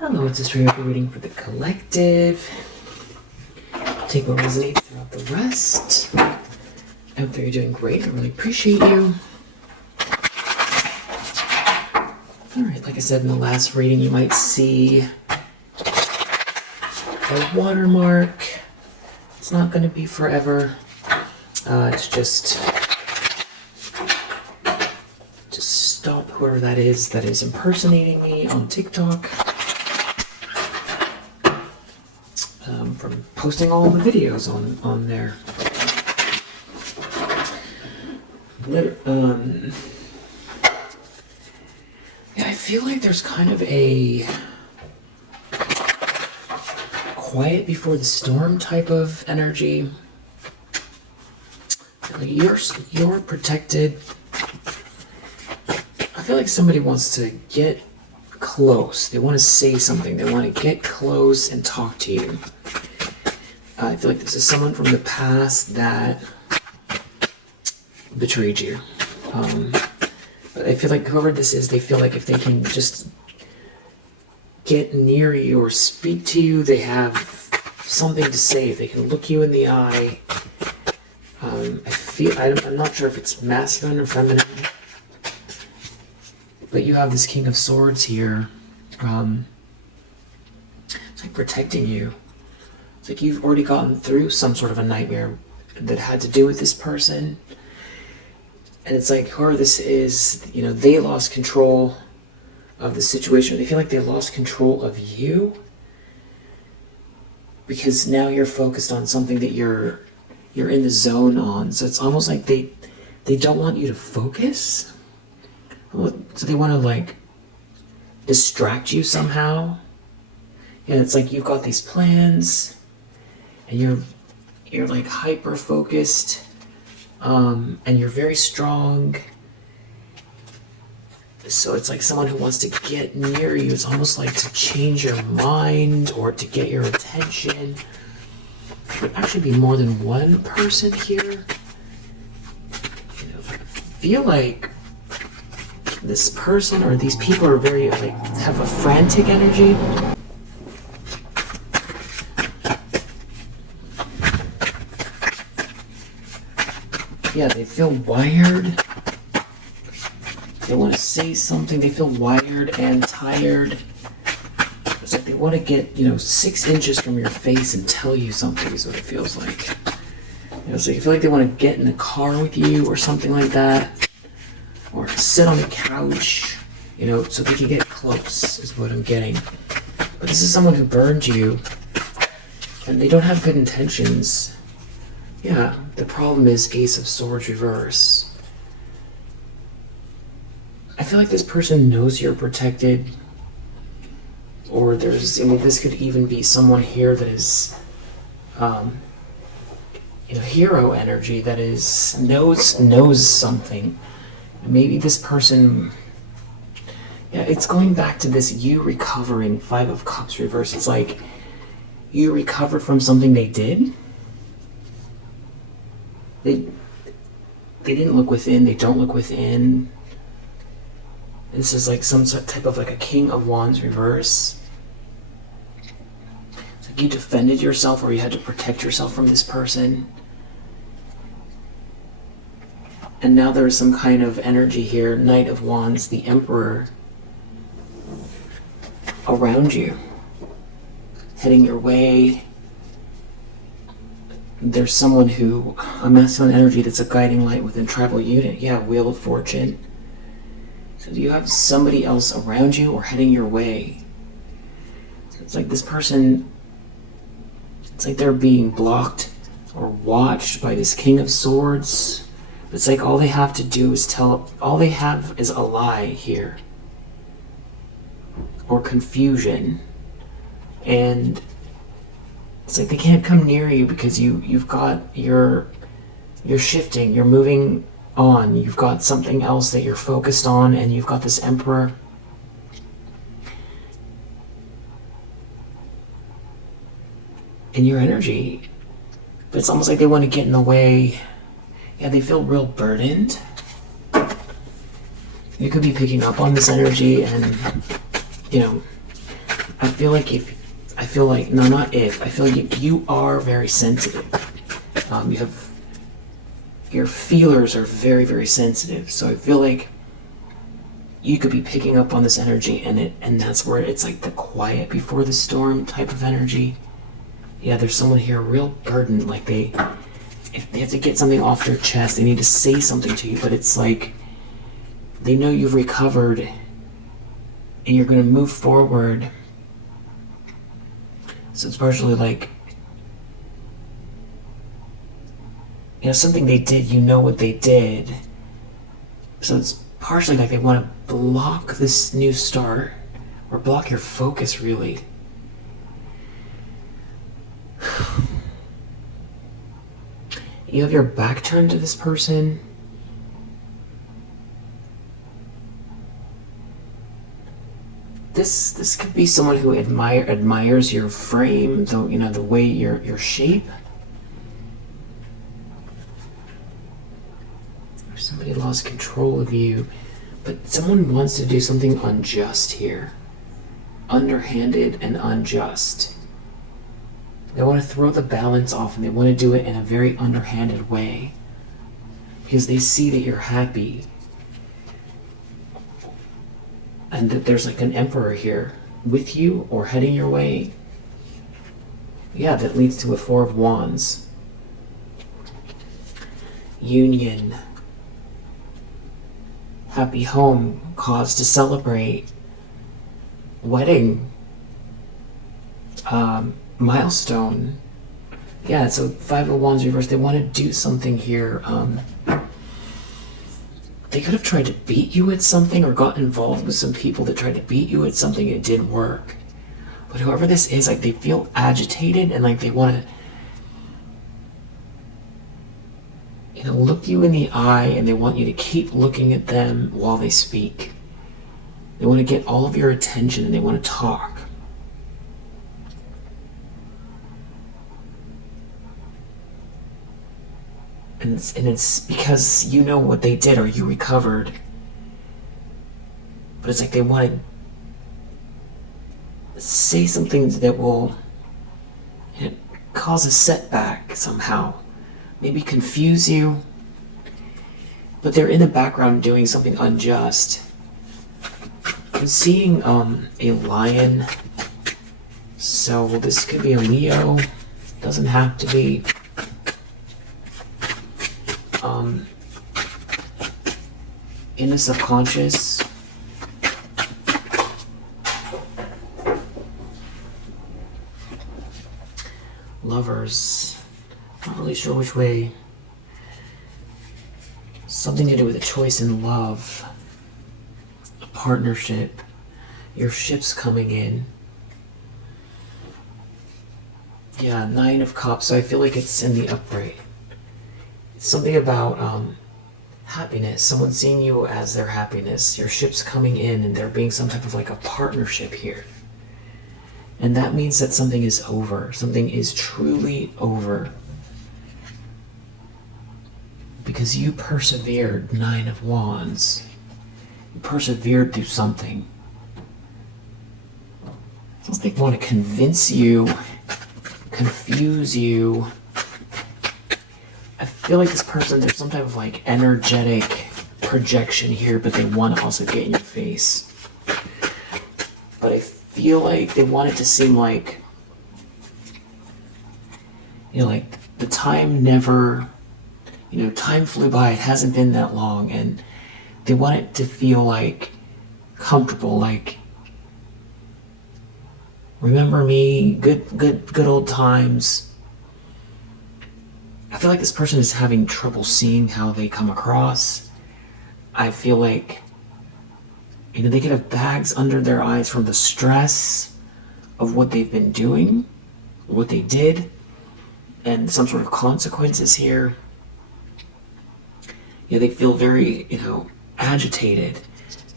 Hello, it's a reading for the collective. Take what resonates throughout the rest. I hope that you're doing great. I really appreciate you. Alright, like I said in the last reading, you might see a watermark. It's not going to be forever. It's just stop whoever that is impersonating me on TikTok from posting all the videos on there. Yeah, I feel like there's kind of a quiet before the storm type of energy. Like you're protected. I feel like somebody wants to get close. They want to say something. They want to get close and talk to you. I feel like this is someone from the past that betrayed you. But I feel like whoever this is, they feel like if they can just get near you or speak to you, they have something to say. If they can look you in the eye. I'm not sure if it's masculine or feminine. But you have this King of Swords here. It's like protecting you. It's like you've already gotten through some sort of a nightmare that had to do with this person. And it's like whoever this is, you know, they lost control of the situation. They feel like they lost control of you. Because now you're focused on something that you're in the zone on. So it's almost like they don't want you to focus. So they want to like distract you somehow. Yeah, it's like you've got these plans and you're like hyper focused, and you're very strong. So it's like someone who wants to get near you. It's almost like to change your mind or to get your attention. It would actually be more than one person here. You know, I feel like this person or these people are very, like, have a frantic energy. Yeah, they feel wired. They want to say something. They feel wired and tired. It's like they want to get, 6 inches from your face and tell you something is what it feels like. It's like I feel like they want to get in the car with you or something like that. Or sit on the couch, so they can get close, is what I'm getting. But this is someone who burned you, and they don't have good intentions. Yeah, the problem is Ace of Swords reverse. I feel like this person knows you're protected, or this could even be someone here that is, hero energy that knows something. Maybe this person, it's going back to this you recovering, 5 of Cups reverse. It's like you recovered from something they did. They didn't look within, they don't look within. This is like some type of like a King of Wands reverse. It's like you defended yourself or you had to protect yourself from this person. And now there's some kind of energy here, Knight of Wands, the Emperor, around you, heading your way. There's someone who, a masculine energy that's a guiding light within tribal unit. Yeah, Wheel of Fortune. So do you have somebody else around you or heading your way? So it's like this person, it's like they're being blocked or watched by this King of Swords. It's like all they have to do is all they have is a lie here. Or confusion. And it's like they can't come near you because you're shifting, you're moving on. You've got something else that you're focused on, and you've got this Emperor. In your energy. But it's almost like they want to get in the way. Yeah, they feel real burdened. You could be picking up on this energy and, I feel like no, not if. I feel like you are very sensitive. You have, your feelers are very, very sensitive. So I feel like you could be picking up on this energy, and that's where it's like the quiet before the storm type of energy. Yeah, there's someone here real burdened, like if they have to get something off their chest, they need to say something to you, but it's like they know you've recovered and you're going to move forward. So it's partially like, something they did, what they did. So it's partially like they want to block this new start, or block your focus, really. You have your back turned to this person. This could be someone who admires your frame, the way your shape. Or somebody lost control of you, but someone wants to do something unjust here. Underhanded and unjust. They want to throw the balance off, and they want to do it in a very underhanded way. Because they see that you're happy. And that there's like an emperor here with you or heading your way. Yeah, that leads to a 4 of Wands. Union. Happy home. Cause to celebrate. Wedding. Milestone. Yeah, so 5 of Wands reversed. They want to do something here. They could have tried to beat you at something, or got involved with some people that tried to beat you at something. It didn't work. But whoever this is, like, they feel agitated, and like they want to, look you in the eye, and they want you to keep looking at them while they speak. They want to get all of your attention, and they want to talk. And it's because you know what they did, or you recovered. But it's like they want to say something that will cause a setback somehow. Maybe confuse you. But they're in the background doing something unjust. I'm seeing a lion. So this could be a Leo. Doesn't have to be. In the subconscious, Lovers, not really sure which way. Something to do with a choice in love, a partnership, your ship's coming in. Yeah, 9 of Cups, so I feel like it's in the upright. It's something about happiness, someone seeing you as their happiness. Your ship's coming in, and there being some type of like a partnership here. And that means that something is over. Something is truly over. Because you persevered, 9 of Wands. You persevered through something. It's almost like they want to convince you, confuse you. I feel like this person, there's some type of like energetic projection here, but they want to also get in your face. But I feel like they want it to seem like, like the time never, time flew by. It hasn't been that long, and they want it to feel like comfortable, like, remember me, good old times. I feel like this person is having trouble seeing how they come across. I feel like, they could have bags under their eyes from the stress of what they've been doing, what they did, and some sort of consequences here. They feel very, agitated,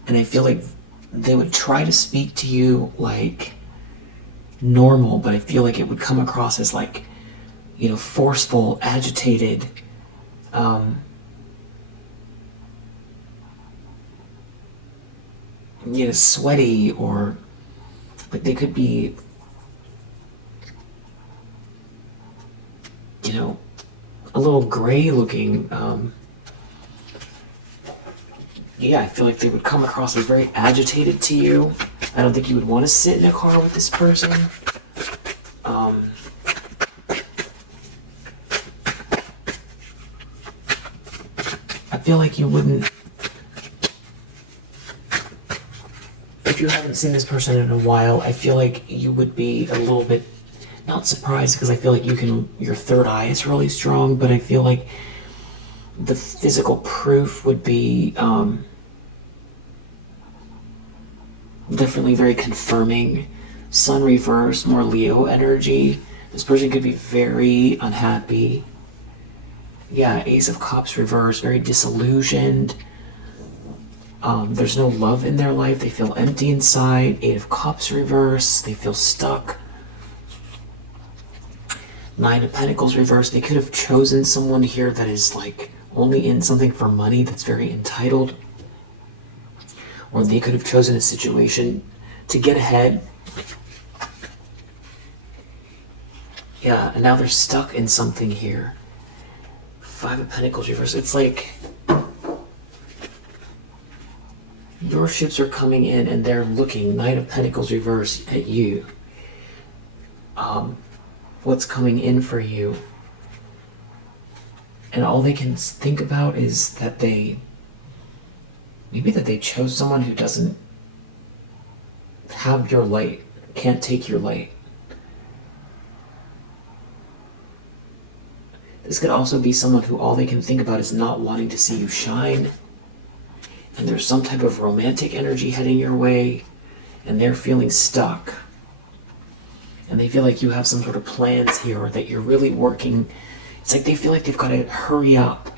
and I feel like they would try to speak to you like normal, but I feel like it would come across as like, forceful, agitated, sweaty, or Like they could be, you know, a little gray looking. Yeah, I feel like they would come across as very agitated to you. I don't think you would want to sit in a car with this person. I feel like you wouldn't, if you haven't seen this person in a while, I feel like you would be a little bit, not surprised, because I feel like your third eye is really strong, but I feel like the physical proof would be definitely very confirming. Sun reverse, more Leo energy. This person could be very unhappy. Yeah, Ace of Cups reverse, very disillusioned. There's no love in their life. They feel empty inside. Eight of Cups reverse. They feel stuck. Nine of Pentacles reverse. They could have chosen someone here that is like only in something for money, that's very entitled. Or they could have chosen a situation to get ahead. Yeah, and now they're stuck in something here. Five of Pentacles reverse. It's like your ships are coming in and they're looking, Knight of Pentacles reverse, at you. What's coming in for you? And all they can think about is that maybe they chose someone who doesn't have your light, can't take your light. This could also be someone who all they can think about is not wanting to see you shine. And there's some type of romantic energy heading your way, and they're feeling stuck. And they feel like you have some sort of plans here, or that you're really working. It's like they feel like they've got to hurry up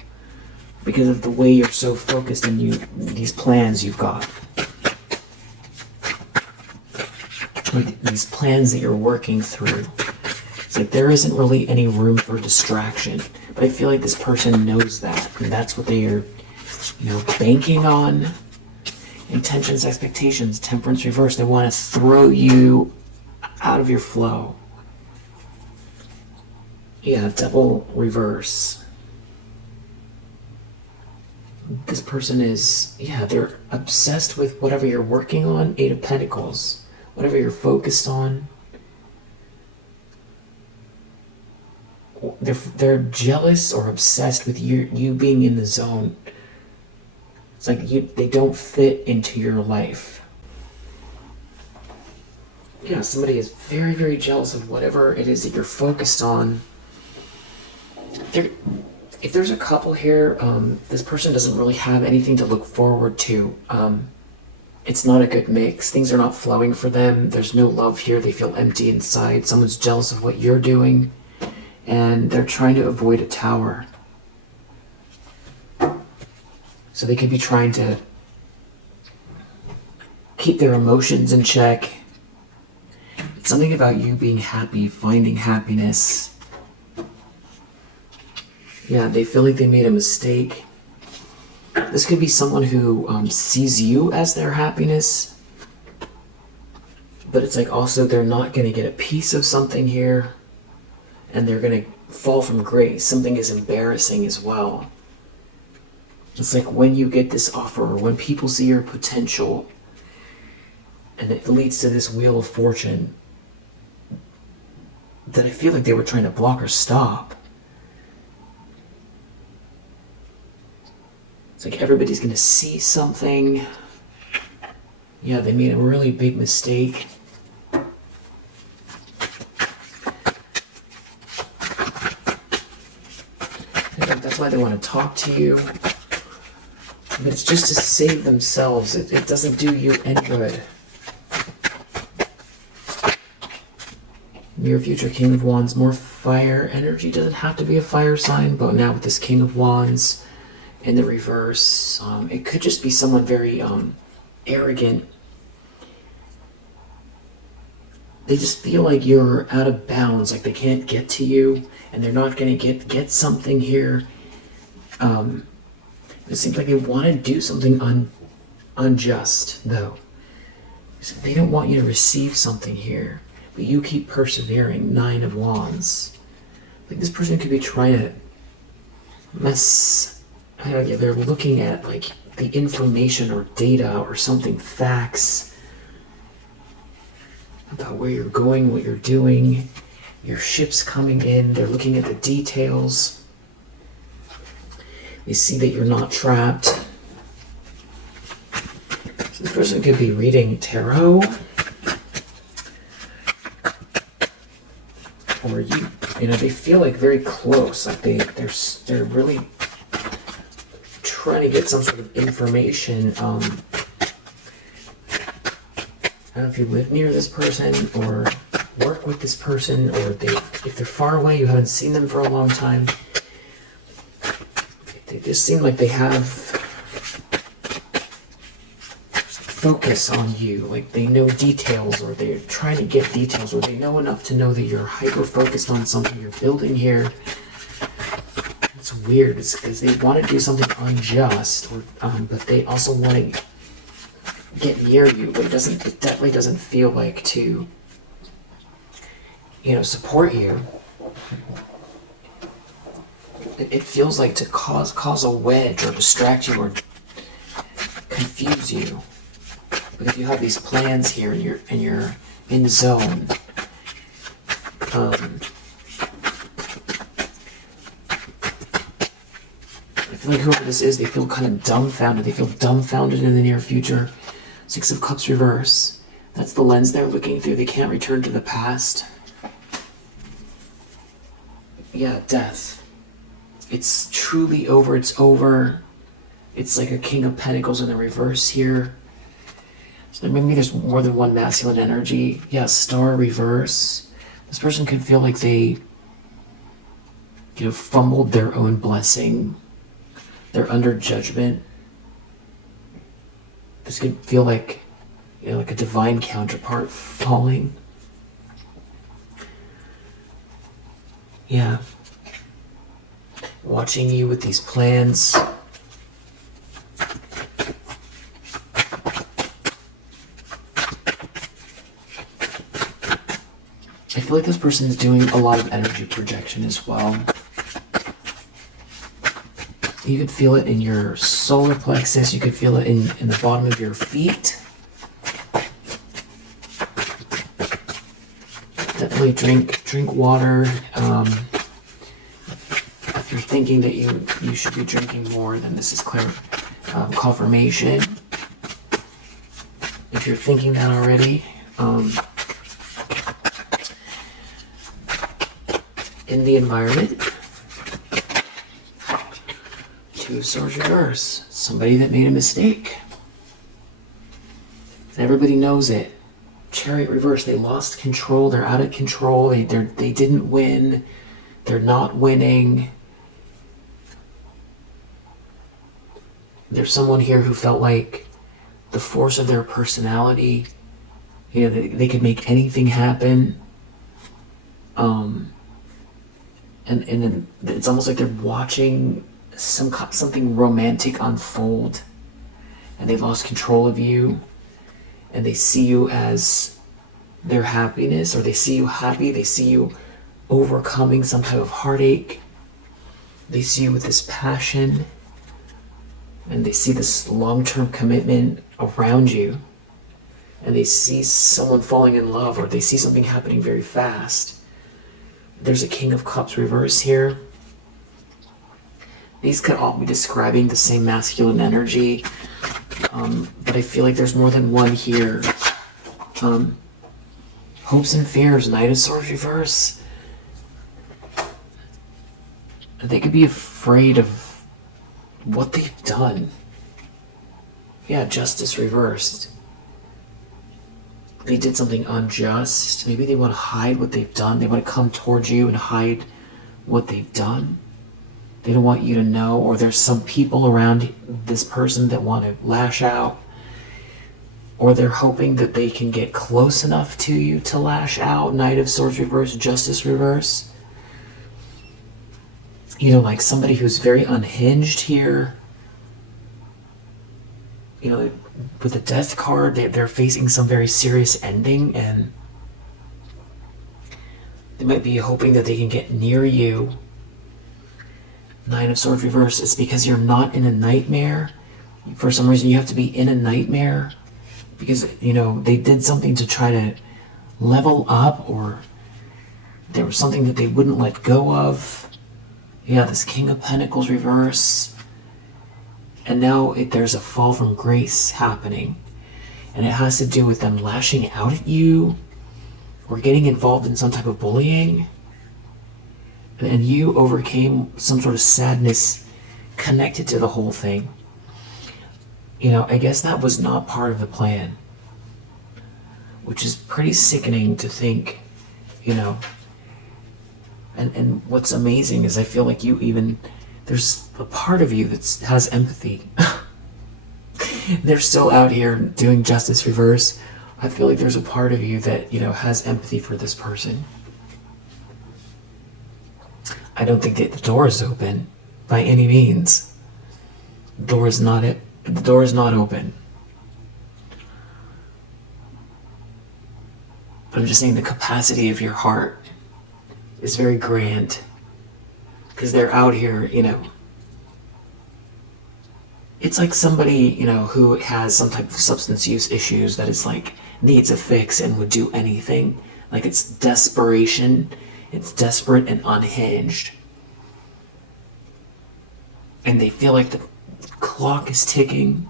because of the way you're so focused on these plans you've got. Like these plans that you're working through. It's like there isn't really any room for distraction. But I feel like this person knows that, and that's what they are, banking on. Intentions, expectations, temperance reverse. They want to throw you out of your flow. Yeah, devil reverse. This person is, they're obsessed with whatever you're working on. Eight of Pentacles. Whatever you're focused on. They're jealous or obsessed with you being in the zone. It's like they don't fit into your life. Yeah, somebody is very, very jealous of whatever it is that you're focused on. If there's a couple here, this person doesn't really have anything to look forward to. It's not a good mix. Things are not flowing for them. There's no love here. They feel empty inside. Someone's jealous of what you're doing, and they're trying to avoid a tower. So they could be trying to keep their emotions in check. It's something about you being happy, finding happiness. Yeah, they feel like they made a mistake. This could be someone who sees you as their happiness. But it's like also they're not going to get a piece of something here. And they're going to fall from grace. Something is embarrassing as well. It's like when you get this offer, or when people see your potential, and it leads to this wheel of fortune, that I feel like they were trying to block or stop. It's like everybody's going to see something. Yeah, they made a really big mistake. That's why they want to talk to you. But it's just to save themselves. It doesn't do you any good. Your future King of Wands, more fire energy. Doesn't have to be a fire sign, but now with this King of Wands in the reverse, it could just be someone very arrogant. They just feel like you're out of bounds, like they can't get to you, and they're not going to get something here. It seems like they want to do something unjust, though. So they don't want you to receive something here, but you keep persevering. 9 of Wands. Like this person could be trying to they're looking at like the information or data or something, facts about where you're going, what you're doing, your ship's coming in. They're looking at the details. They see that you're not trapped. So this person could be reading tarot, or you know, they feel like very close, like they're really trying to get some sort of information. I don't know if you live near this person or work with this person, or if they're far away, you haven't seen them for a long time. They just seem like they have focus on you, like they know details, or they're trying to get details, or they know enough to know that you're hyper-focused on something you're building here. It's weird. It's because they want to do something unjust, or but they also want to get near you, but it definitely doesn't feel like to, you know, support you. It feels like to cause a wedge or distract you or confuse you. Because you have these plans here and you're in the zone. I feel like whoever this is, they feel kind of dumbfounded. They feel dumbfounded in the near future. 6 of Cups reverse. That's the lens they're looking through. They can't return to the past. Yeah, death. It's truly over. It's over. It's like a King of Pentacles in the reverse here. So maybe there's more than one masculine energy. Yeah, Star reverse. This person could feel like they, you know, fumbled their own blessing. They're under judgment. This could feel like, you know, like a divine counterpart falling. Yeah. Watching you with these plans. I feel like this person is doing a lot of energy projection as well. You could feel it in your solar plexus. You could feel it in the bottom of your feet. Definitely drink water. If you're thinking that you should be drinking more, then this is clear confirmation. If you're thinking that already, in the environment, 2 of Swords reverse. Somebody that made a mistake. Everybody knows it. Chariot reverse. They lost control. They're out of control. They didn't win. They're not winning. There's someone here who felt like the force of their personality, you know, they could make anything happen. And then it's almost like they're watching something romantic unfold, and they lost control of you, and they see you as their happiness, or they see you happy, they see you overcoming some type of heartache, they see you with this passion, and they see this long-term commitment around you, and they see someone falling in love, or they see something happening very fast. There's a King of Cups reverse here. These could all be describing the same masculine energy, but I feel like there's more than one here. Hopes and fears, Knight of Swords reverse. They could be afraid of what they've done. Yeah, Justice reversed. They did something unjust. Maybe they want to hide what they've done. They want to come towards you and hide what they've done. They don't want you to know, or there's some people around this person that want to lash out, or they're hoping that they can get close enough to you to lash out. Knight of Swords reverse, Justice reverse. You know, like somebody who's very unhinged here. You know, with the death card, they're facing some very serious ending, and they might be hoping that they can get near you. Nine of Swords reverse, it's because you're not in a nightmare. For some reason, you have to be in a nightmare because, you know, they did something to try to level up, or there was something that they wouldn't let go of. Yeah, this King of Pentacles reverse. And now there's a fall from grace happening. And it has to do with them lashing out at you or getting involved in some type of bullying. And you overcame some sort of sadness connected to the whole thing. You know, I guess that was not part of the plan. Which is pretty sickening to think, you know. And what's amazing is I feel like you even, there's a part of you that has empathy. They're still out here doing justice reverse. I feel like there's a part of you that, you know, has empathy for this person. I don't think that the door is open by any means. The door is not open. But I'm just saying the capacity of your heart is very grand. Because they're out here, you know. It's like somebody, you know, who has some type of substance use issues that is like needs a fix and would do anything. Like it's desperation. It's desperate and unhinged. And they feel like the clock is ticking.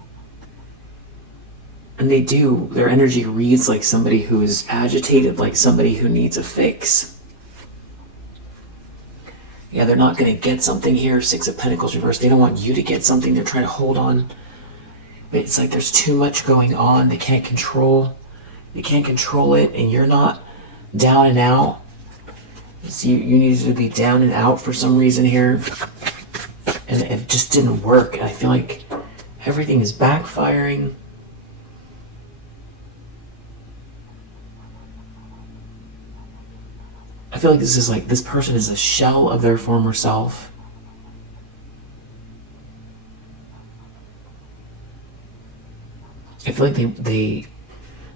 And they do. Their energy reads like somebody who is agitated, like somebody who needs a fix. Yeah, they're not going to get something here. Six of Pentacles reversed. They don't want you to get something. They're trying to hold on. But it's like there's too much going on. They can't control. They can't control it. And you're not down and out. So you needed to be down and out for some reason here. And it just didn't work. And I feel like everything is backfiring. I feel like this is like, this person is a shell of their former self. I feel like they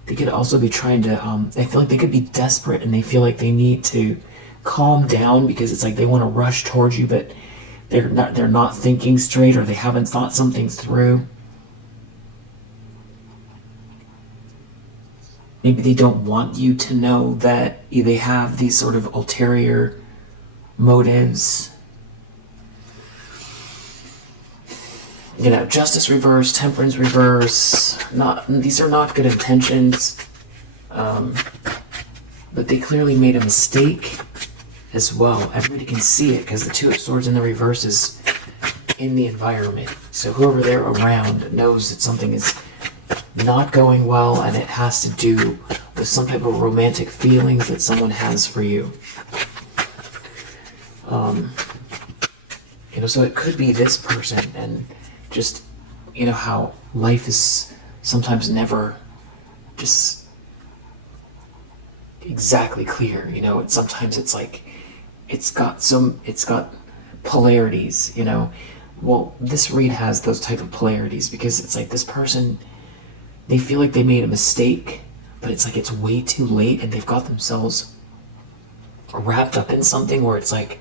could also be trying to, I feel like they could be desperate and they feel like they need to calm down because it's like they want to rush towards you, but they're not thinking straight, or they haven't thought something through. Maybe they don't want you to know that they have these sort of ulterior motives. You know, justice reverse, temperance reverse. These are not good intentions. But they clearly made a mistake as well. Everybody can see it because the Two of Swords in the reverse is in the environment. So whoever they're around knows that something is not going well, and it has to do with some type of romantic feelings that someone has for you. You know, so it could be this person, and just, you know, how life is sometimes never just exactly clear. You know, sometimes it's like it's got polarities. You know, well, this read has those type of polarities because it's like this person, they feel like they made a mistake, but it's like it's way too late, and they've got themselves wrapped up in something where it's like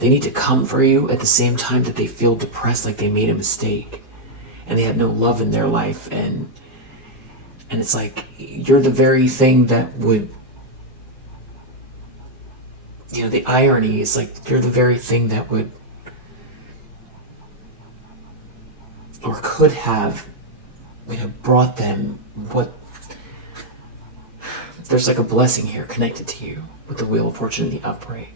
they need to come for you at the same time that they feel depressed, like they made a mistake and they have no love in their life, and it's like you're the very thing that would, you know, the irony is like you're the very thing that would or could have, you know, brought them what, there's like a blessing here connected to you with the Wheel of Fortune and the upright.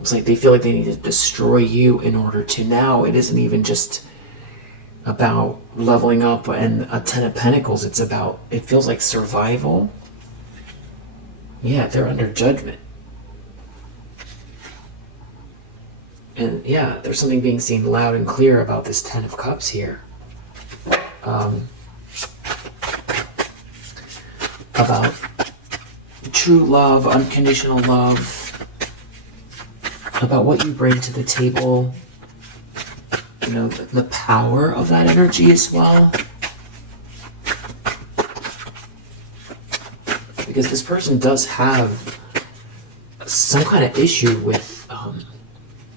It's like they feel like they need to destroy you in order to, now it isn't even just about leveling up and a Ten of Pentacles, it's about, it feels like survival. Yeah, they're under judgment. And yeah, there's something being seen loud and clear about this Ten of Cups here. About true love, unconditional love, about what you bring to the table, you know, the power of that energy as well. because this person does have some kind of issue with,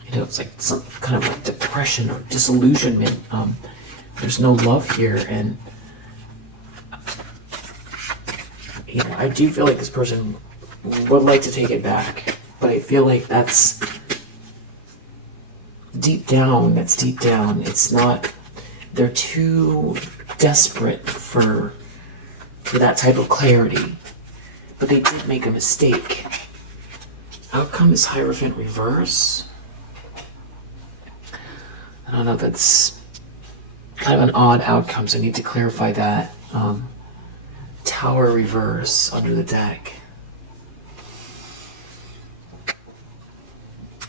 you know, it's like some kind of like depression or disillusionment. There's no love here, and you know, I do feel like this person would like to take it back, but I feel like that's deep down. It's not. They're too desperate for that type of clarity, but they did make a mistake. Outcome is Hierophant reverse. I don't know, that's kind of an odd outcome, so I need to clarify that. Tower reverse under the deck.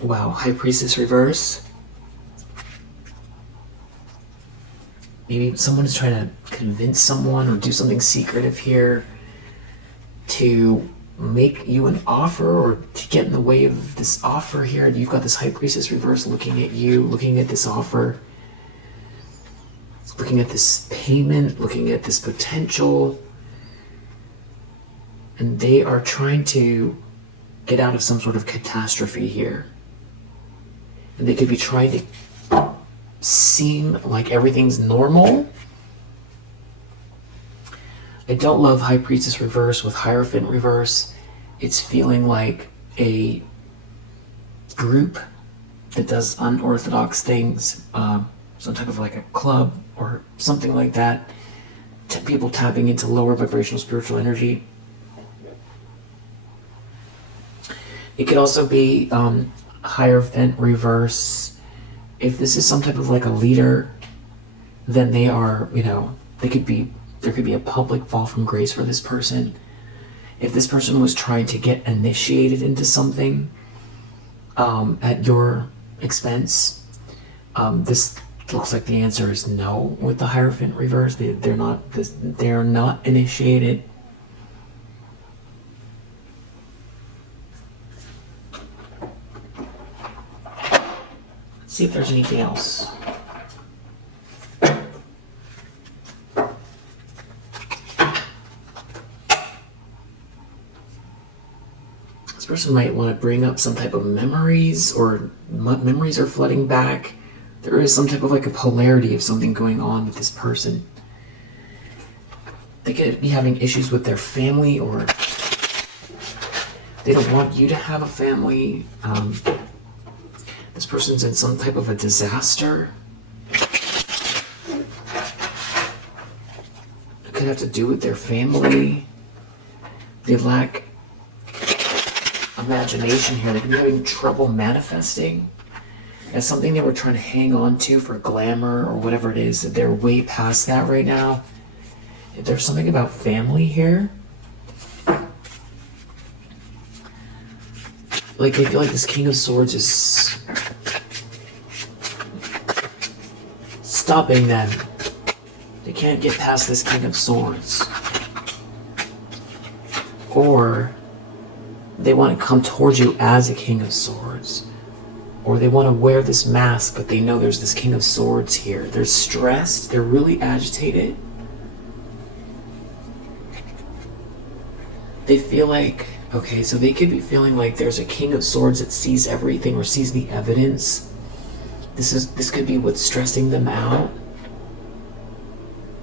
Wow, High Priestess reverse. Maybe someone is trying to convince someone or do something secretive here to make you an offer or to get in the way of this offer here. You've got this High Priestess reverse looking at you, looking at this offer, looking at this payment, looking at this potential. And they are trying to get out of some sort of catastrophe here. And they could be trying to seem like everything's normal. I don't love High Priestess reverse with Hierophant reverse. It's feeling like a group that does unorthodox things, some type of like a club or something like that. People tapping into lower vibrational spiritual energy. It could also be Hierophant reverse. If this is some type of like a leader, then they are, you know, there could be a public fall from grace for this person. If this person was trying to get initiated into something at your expense, this looks like the answer is no with the Hierophant reverse. They're not initiated. Let's see if there's anything else. This person might want to bring up some type of memories, or memories are flooding back. There is some type of like a polarity of something going on with this person. They could be having issues with their family, or they don't want you to have a family. This person's in some type of a disaster. It could have to do with their family. They lack imagination here. They could be having trouble manifesting. As something they were trying to hang on to for glamour or whatever it is, that they're way past that right now. If there's something about family here, like I feel like this King of Swords is stopping them. They can't get past this King of Swords. Or they want to come towards you as a King of Swords. Or they want to wear this mask, but they know there's this King of Swords here. They're stressed. They're really agitated. They feel like, okay, so they could be feeling like there's a King of Swords that sees everything or sees the evidence. This could be what's stressing them out.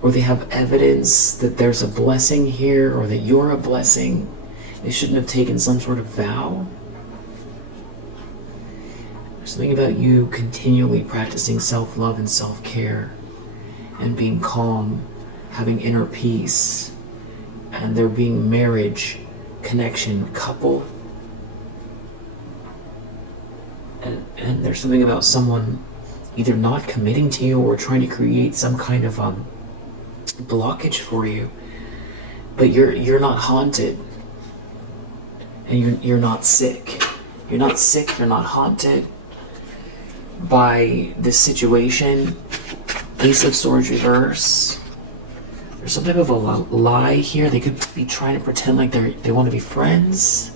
Or they have evidence that there's a blessing here, or that you're a blessing. They shouldn't have taken some sort of vow. There's something about you continually practicing self-love and self-care and being calm, having inner peace, and there being marriage, connection, couple. And there's something about someone either not committing to you or trying to create some kind of blockage for you. But you're not haunted. And you're not sick. You're not sick, you're not haunted by this situation. Ace of Swords reverse. There's some type of a lie here. They could be trying to pretend like they want to be friends.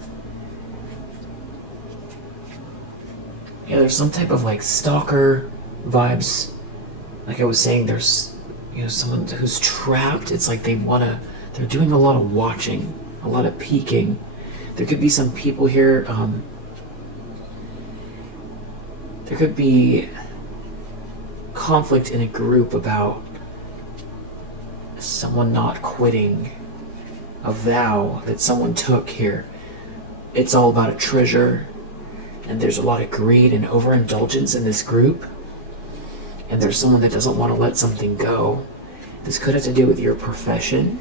Yeah, there's some type of like stalker vibes. Like I was saying, there's, you know, someone who's trapped. It's like they're doing a lot of watching a lot of peeking. There could be some people here, there could be conflict in a group about someone not quitting a vow that someone took here. It's all about a treasure, and there's a lot of greed and overindulgence in this group, and there's someone that doesn't want to let something go. This could have to do with your profession,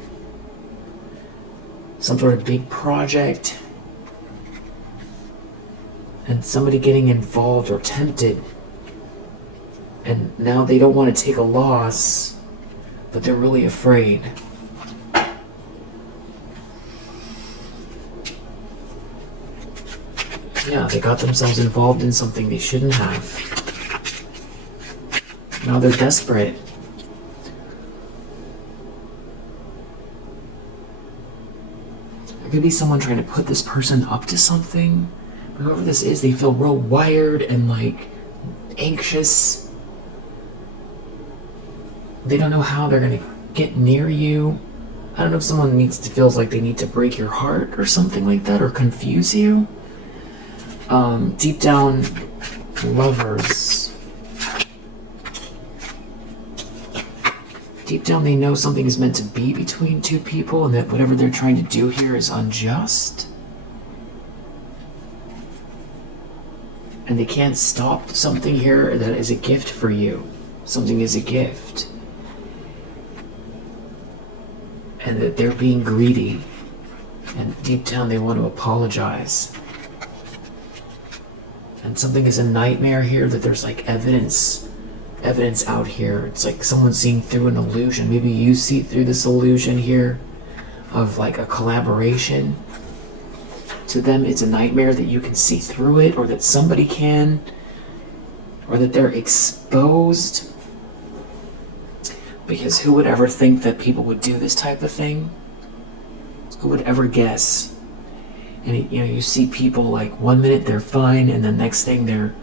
some sort of big project, and somebody getting involved or tempted, and now they don't want to take a loss, but they're really afraid. Yeah, they got themselves involved in something they shouldn't have. Now they're desperate. There could be someone trying to put this person up to something. But whoever this is, they feel real wired and like anxious. They don't know how they're gonna get near you. I don't know if someone feels like they need to break your heart or something like that, or confuse you. Deep down, lovers. Deep down, they know something is meant to be between two people, and that whatever they're trying to do here is unjust. And they can't stop something here that is a gift for you. Something is a gift. And that they're being greedy. And deep down, they want to apologize. And something is a nightmare here, that there's like evidence out here. It's like someone seeing through an illusion. Maybe you see through this illusion here of like a collaboration. To them, it's a nightmare that you can see through it, or that somebody can, or that they're exposed. Because who would ever think that people would do this type of thing? Who would ever guess? And you see people like 1 minute they're fine, and the next thing they're,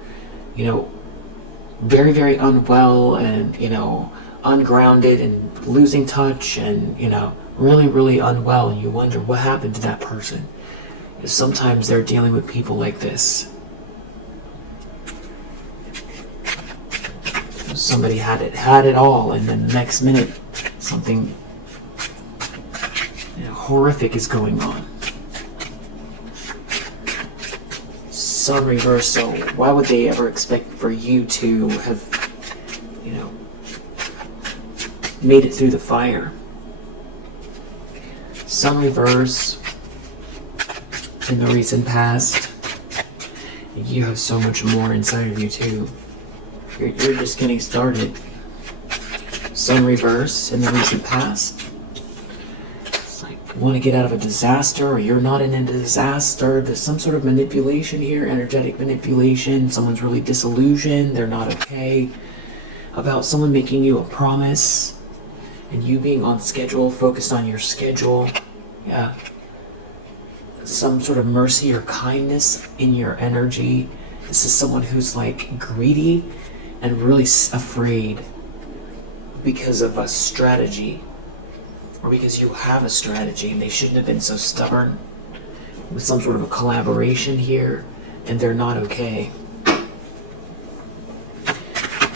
very, very unwell, and, ungrounded and losing touch, and, really, really unwell. And you wonder what happened to that person. Because sometimes they're dealing with people like this. Somebody had it all, and then the next minute something horrific is going on. Sun reverse, so why would they ever expect for you to have, made it through the fire? Sun reverse, in the recent past, you have so much more inside of you too. You're just getting started. Sun reverse, in the recent past. Want to get out of a disaster, or you're not in a disaster. There's some sort of manipulation here, energetic manipulation. Someone's really disillusioned, they're not okay about someone making you a promise, and you being on schedule, focused on your schedule. Yeah. Some sort of mercy or kindness in your energy. This is someone who's like greedy and really afraid because of a strategy. Or because you have a strategy, and they shouldn't have been so stubborn with some sort of a collaboration here, and they're not okay.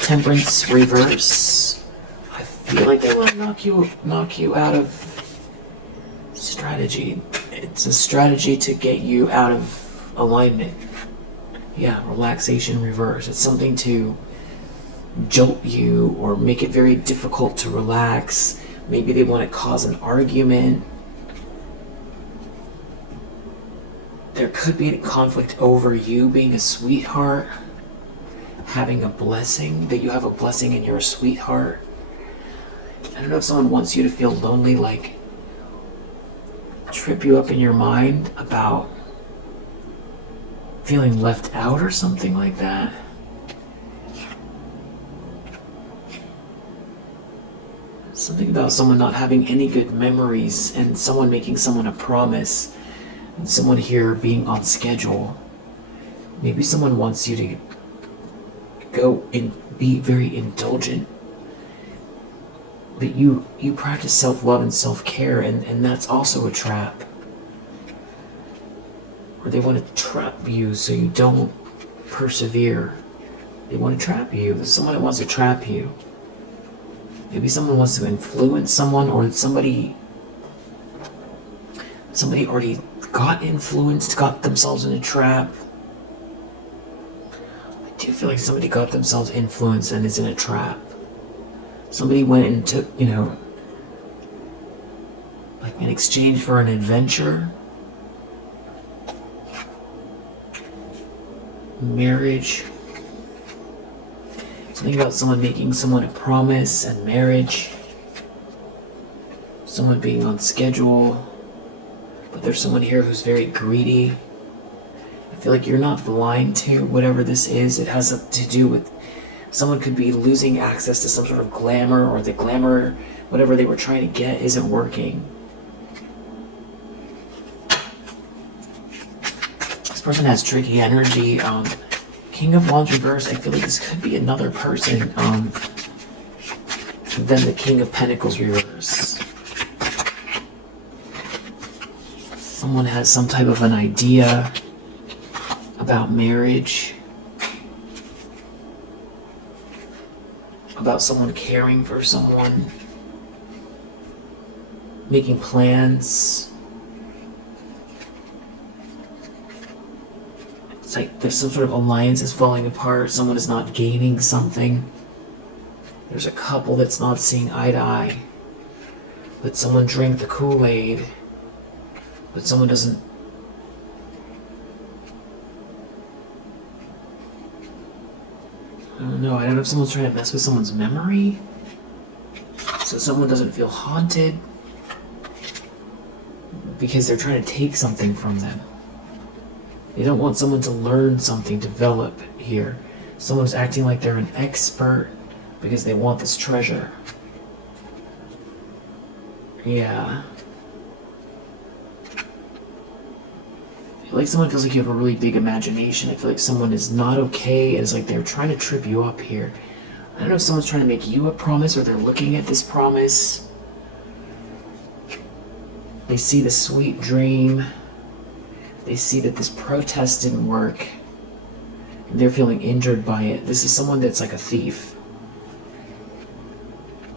Temperance reverse. I feel like they want to knock you out of strategy. It's a strategy to get you out of alignment. Yeah, relaxation reverse. It's something to jolt you or make it very difficult to relax. Maybe they want to cause an argument. There could be a conflict over you being a sweetheart, having a blessing, that you have a blessing and you're a sweetheart. I don't know if someone wants you to feel lonely, like trip you up in your mind about feeling left out or something like that. Something about someone not having any good memories, and someone making someone a promise, and someone here being on schedule. Maybe someone wants you to go and be very indulgent. But you practice self-love and self-care, and that's also a trap. or they want to trap you so you don't persevere. They want to trap you. There's someone that wants to trap you. Maybe someone wants to influence someone, or somebody already got influenced, got themselves in a trap. I do feel like somebody got themselves influenced and is in a trap. Somebody went and took, like in exchange for an adventure, marriage. Something about someone making someone a promise and marriage. Someone being on schedule. But there's someone here who's very greedy. I feel like you're not blind to whatever this is. It has to do with someone could be losing access to some sort of glamour, or the glamour, whatever they were trying to get, isn't working. This person has tricky energy. King of Wands reverse. I feel like this could be another person than the King of Pentacles reverse. Someone has some type of an idea about marriage, about someone caring for someone, making plans. It's like there's some sort of alliance is falling apart. Someone is not gaining something. There's a couple that's not seeing eye to eye. But someone drank the Kool-Aid. But someone doesn't. I don't know. I don't know if someone's trying to mess with someone's memory. So someone doesn't feel haunted. Because they're trying to take something from them. They don't want someone to learn something, develop here. Someone's acting like they're an expert because they want this treasure. Yeah. I feel like someone feels like you have a really big imagination. I feel like someone is not okay. It's like they're trying to trip you up here. I don't know if someone's trying to make you a promise, or they're looking at this promise. They see the sweet dream. They see that this protest didn't work, and they're feeling injured by it. This is someone that's like a thief.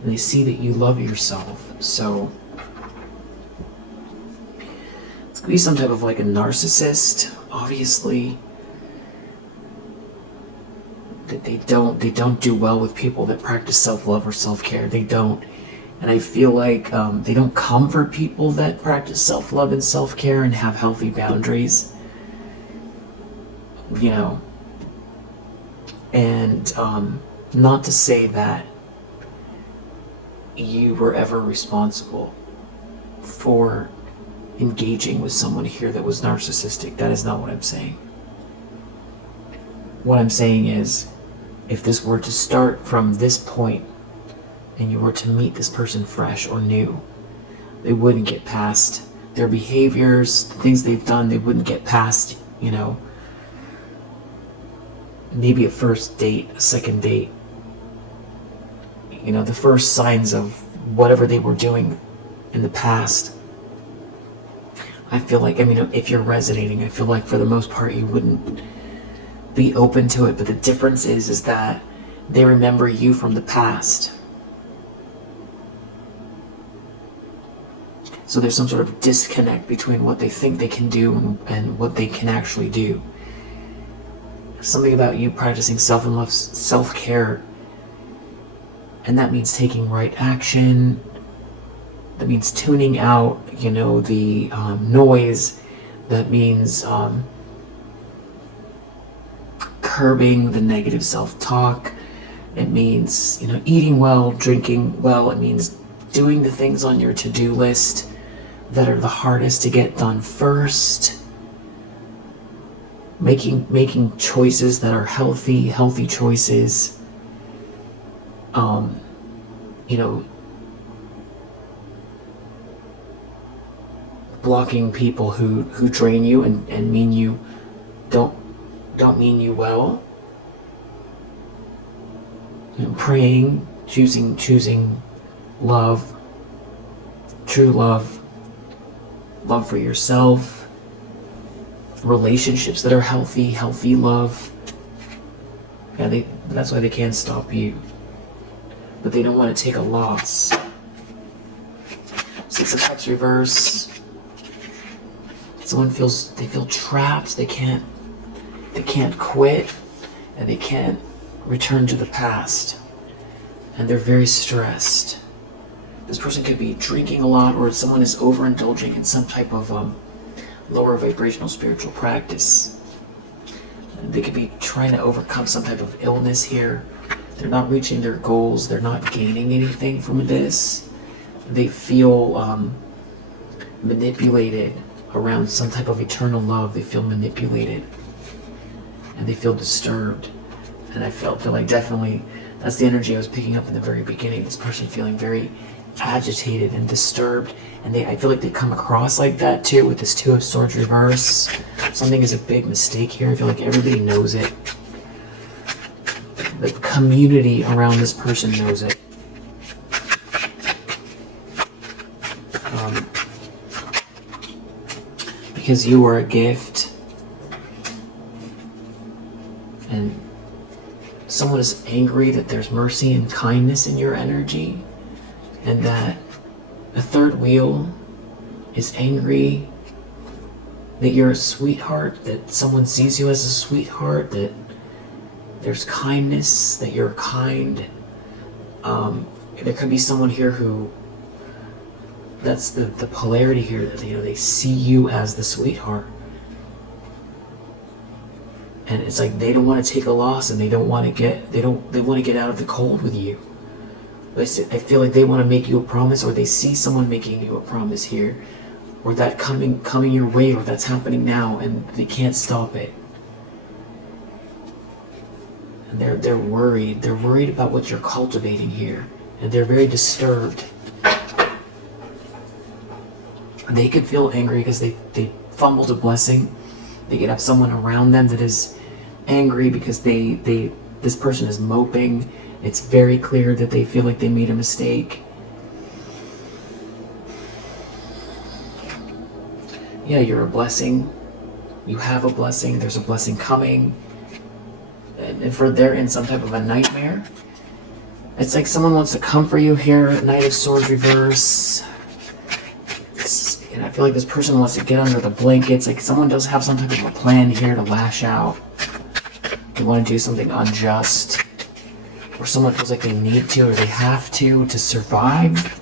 And they see that you love yourself, so it's gonna be some type of like a narcissist, obviously. That they don't do well with people that practice self-love or self-care. They don't. And I feel like they don't comfort people that practice self-love and self-care and have healthy boundaries. And not to say that you were ever responsible for engaging with someone here that was narcissistic. That is not what I'm saying. What I'm saying is, if this were to start from this point, and you were to meet this person fresh or new, they wouldn't get past their behaviors, the things they've done. They wouldn't get past, maybe a first date, a second date, the first signs of whatever they were doing in the past. I feel like, if you're resonating, I feel like for the most part you wouldn't be open to it. But the difference is that they remember you from the past. So there's some sort of disconnect between what they think they can do and what they can actually do. Something about you practicing self-love, self-care, and that means taking right action. That means tuning out, the noise. That means curbing the negative self-talk. It means, eating well, drinking well. It means doing the things on your to-do list that are the hardest to get done first. Making choices that are healthy choices. Blocking people who drain you and mean you don't mean you well. Praying, choosing love, true love for yourself. relationships that are healthy love. Yeah, that's why they can't stop you. But they don't want to take a loss. Six of Cups reverse. Someone they feel trapped. They can't quit, and they can't return to the past. And they're very stressed. This person could be drinking a lot, or someone is overindulging in some type of lower vibrational spiritual practice. They could be trying to overcome some type of illness here. They're not reaching their goals. They're not gaining anything from this. They feel manipulated around some type of eternal love. They feel manipulated. And they feel disturbed. And I feel like definitely that's the energy I was picking up in the very beginning. This person feeling very agitated and disturbed. And I feel like they come across like that too with this Two of Swords reverse. Something is a big mistake here. I feel like everybody knows it. The community around this person knows it. Because you are a gift. And someone is angry that there's mercy and kindness in your energy. And that the third wheel is angry that you're a sweetheart, that someone sees you as a sweetheart, that there's kindness, that you're kind. There could be someone here who, that's the polarity here, that they see you as the sweetheart. And it's like they don't want to take a loss, and they want to get out of the cold with you. I feel like they want to make you a promise, or they see someone making you a promise here, or that coming your way, or that's happening now, and they can't stop it. And they're worried. They're worried about what you're cultivating here, and they're very disturbed. They could feel angry because they fumbled a blessing. They could have someone around them that is angry because this person is moping. It's very clear that they feel like they made a mistake. Yeah, you're a blessing. You have a blessing. There's a blessing coming. And they're in some type of a nightmare. It's like someone wants to come for you here. Knight of Swords reverse. And I feel like this person wants to get under the blankets. Like someone does have some type of a plan here to lash out. They want to do something unjust. Or someone feels like they need to, or they have to survive,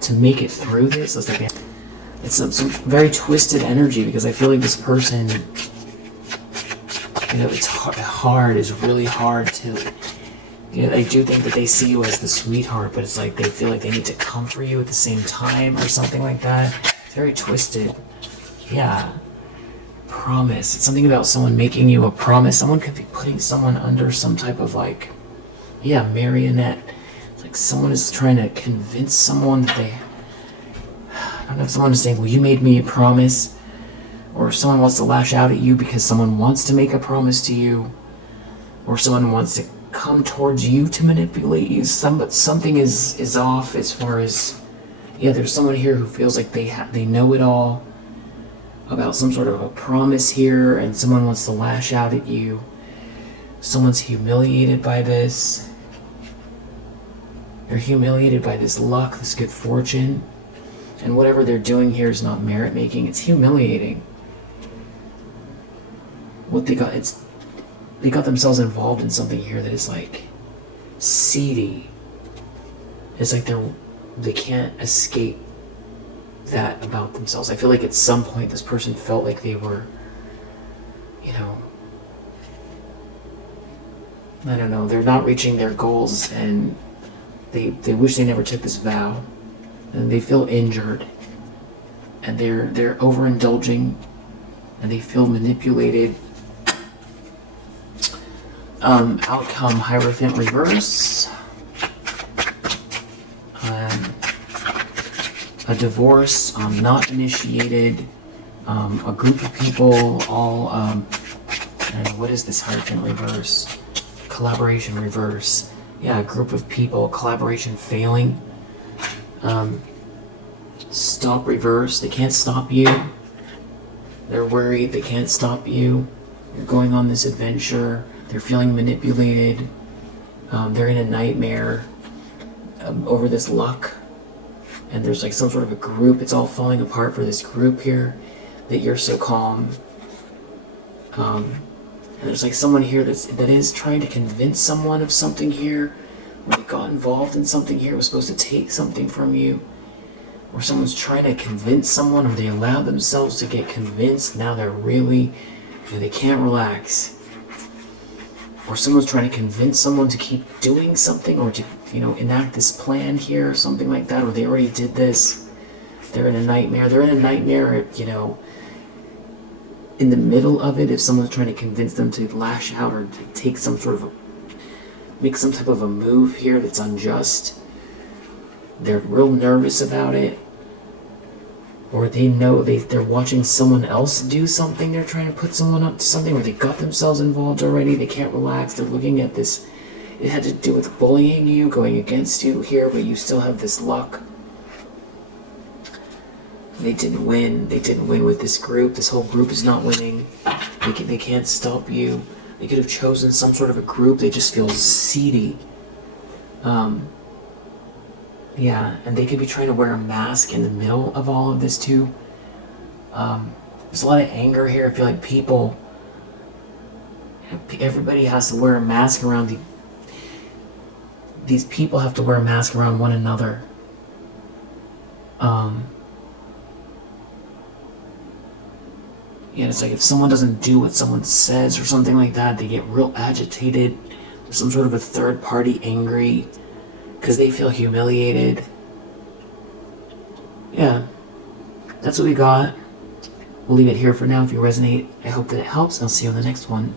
to make it through this. It's some very twisted energy, because I feel like this person, it's hard. It's really hard to, I do think that they see you as the sweetheart, but it's like they feel like they need to come for you at the same time, or something like that. It's very twisted. Yeah. Promise. It's something about someone making you a promise. Someone could be putting someone under some type of marionette. It's like someone is trying to convince someone that I don't know if someone is saying, well, you made me a promise, or someone wants to lash out at you because someone wants to make a promise to you, or someone wants to come towards you to manipulate you. But something is off as far as, there's someone here who feels like they know it all about some sort of a promise here, and someone wants to lash out at you. Someone's humiliated by this. They're humiliated by this luck, this good fortune. And whatever they're doing here is not merit making. It's humiliating. What they got themselves involved in something here that is like seedy. It's like they can't escape that about themselves. I feel like at some point this person felt like they were, I don't know, they're not reaching their goals, and they wish they never took this vow, and they feel injured, and they're overindulging, and they feel manipulated. Outcome Hierophant reverse. A divorce, not initiated, a group of people, all, I don't know, what is this Hierophant reverse? Collaboration reverse. Yeah, a group of people, collaboration failing. Stop reverse, they can't stop you. They're worried, they can't stop you. You're going on this adventure. They're feeling manipulated. They're in a nightmare over this luck. And there's like some sort of a group. It's all falling apart for this group here that you're so calm. And there's like someone here that is trying to convince someone of something here. When they got involved in something here, it was supposed to take something from you. Or someone's trying to convince someone, or they allow themselves to get convinced. Now they're really, they can't relax. Or someone's trying to convince someone to keep doing something, or to, enact this plan here, or something like that, or they already did this. They're in a nightmare. They're in a nightmare, in the middle of it, if someone's trying to convince them to lash out or to take some sort of make some type of a move here that's unjust. They're real nervous about it. Or they know they're watching someone else do something. They're trying to put someone up to something, or they got themselves involved already. They can't relax. They're looking at this. It had to do with bullying you, going against you here, but you still have this luck. They didn't win. They didn't win with this group. This whole group is not winning. They can't stop you. They could have chosen some sort of a group. They just feel seedy. Yeah, and they could be trying to wear a mask in the middle of all of this too. There's a lot of anger here. I feel like everybody has to wear a mask around these people have to wear a mask around one another. Yeah, it's like if someone doesn't do what someone says or something like that, they get real agitated. There's some sort of a third party angry because they feel humiliated. Yeah, that's what we got. We'll leave it here for now. If you resonate, I hope that it helps, and I'll see you on the next one.